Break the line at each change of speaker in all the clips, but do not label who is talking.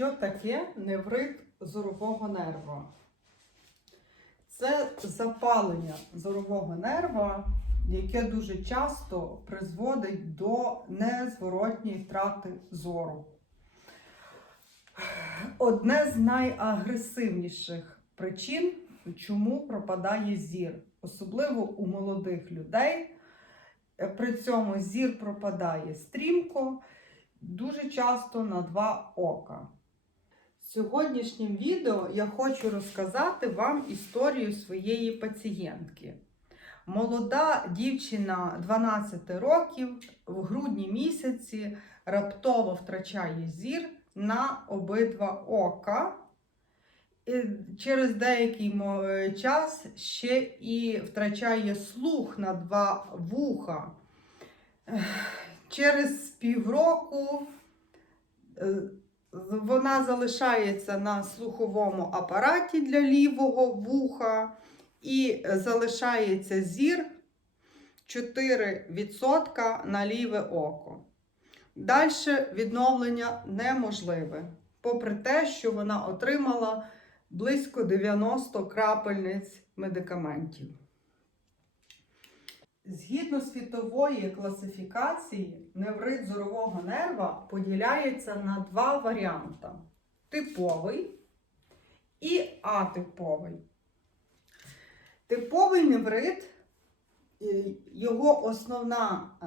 Що таке неврит зорового нерва? Це запалення зорового нерва, яке дуже часто призводить до незворотньої втрати зору. Одне з найагресивніших причин, чому пропадає зір, особливо у молодих людей. При цьому зір пропадає стрімко, дуже часто на два ока. Сьогоднішнім відео я хочу розказати вам історію своєї пацієнтки. Молода дівчина 12 років в грудні місяці раптово втрачає зір на обидва ока. І через деякий час ще і втрачає слух на два вуха. Через півроку е, вона залишається на слуховому апараті для лівого вуха і залишається зір 4% на ліве око. Далі відновлення неможливе, попри те, що вона отримала близько 90 крапельниць медикаментів. Згідно світової класифікації, неврит зорового нерва поділяється на два варіанти: типовий і атиповий. Типовий неврит, його основна е,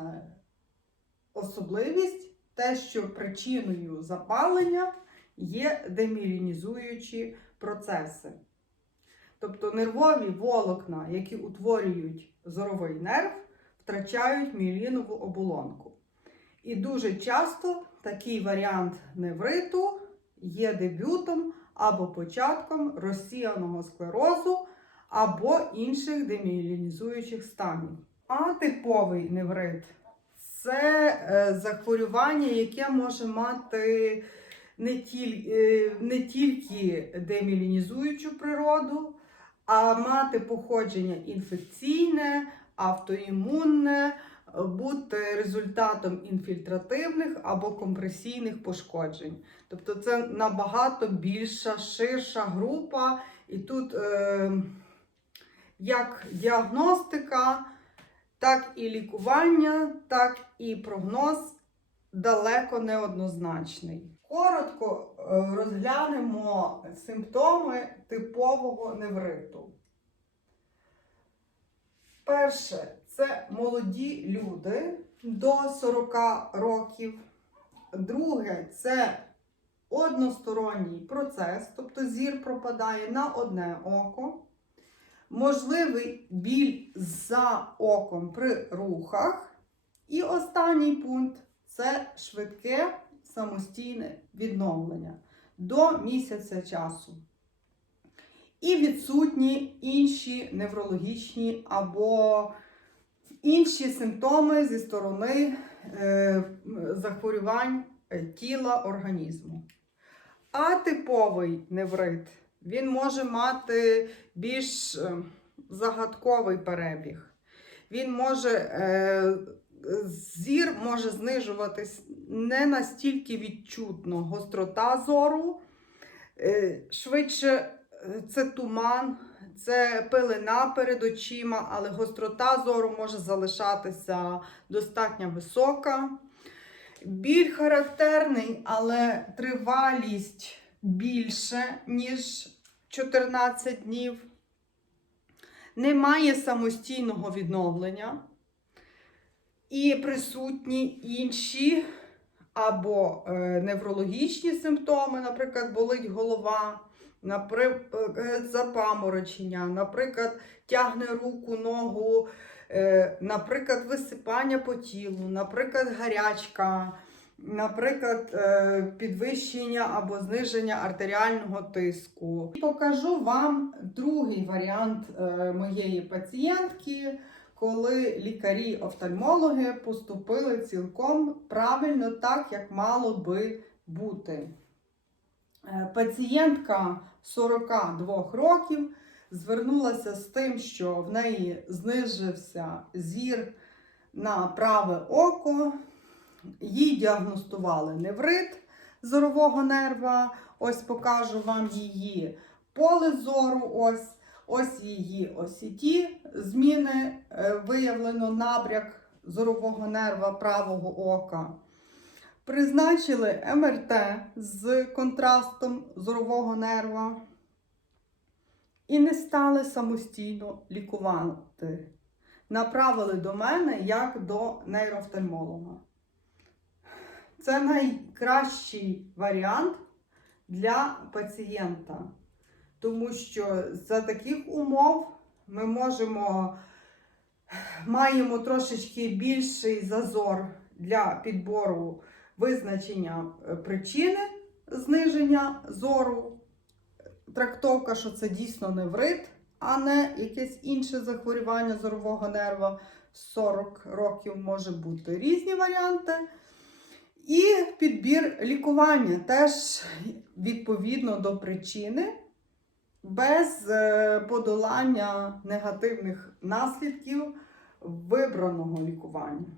особливість те, що причиною запалення є демілінізуючі процеси. Тобто нервові волокна, які утворюють зоровий нерв, втрачають міелінову оболонку. І дуже часто такий варіант невриту є дебютом або початком розсіяного склерозу або інших деміелінізуючих станів. Атиповий неврит це е, захворювання, яке може мати не, е, не тільки демілінізуючу природу, а мати походження інфекційне, автоімунне, бути результатом інфільтративних або компресійних пошкоджень. Тобто це набагато більша, ширша група, і тут е, як діагностика, так і лікування, так і прогноз далеко неоднозначний. Коротко е, розглянемо симптоми типового невриту. Перше це молоді люди до 40 років. Друге це односторонній процес, тобто зір пропадає на одне око. Можливий біль за оком при рухах. І останній пункт це швидке самостійне відновлення до місяця часу. І відсутні інші неврологічні або інші симптоми зі сторони е, захворювань е, тіла організму. Атиповий неврит він може мати більш е, загадковий перебіг. Він може зір може знижуватись не настільки відчутно гострота зору, е, швидше е, це туман, це пилина перед очима, але гострота зору може залишатися достатньо висока. Біль характерний, але тривалість більше, ніж 14 днів. Немає самостійного відновлення і присутні інші або е, неврологічні симптоми, наприклад, болить голова, наприклад, запаморочення, наприклад, тягне руку, ногу, е, наприклад, висипання по тілу, наприклад, гарячка, наприклад, е, підвищення або зниження артеріального тиску. Покажу вам другий варіант е, моєї пацієнтки коли лікарі-офтальмологи поступили цілком правильно, так як мало би бути. Е, Пацієнтка 42 років звернулася з тим, що в неї знижився зір на праве око, їй діагностували неврит, зорового нерва. Ось покажу вам її поле зору. Ось, ось її осіті зміни. Е, Виявлено набряк зорового нерва правого ока. Призначили МРТ з контрастом зорового нерва і не стали самостійно лікувати. Направили до мене як до нейрофтальмолога. Це найкращий варіант для пацієнта, тому що за таких умов ми можемо маємо трошечки більший зазор для підбору визначення е, причини зниження зору. Трактовка, що це дійсно неврит, а не якесь інше захворювання зорового нерва. 40 років може бути різні варіанти. І підбір лікування теж відповідно до причини, без е, подолання негативних наслідків вибраного лікування.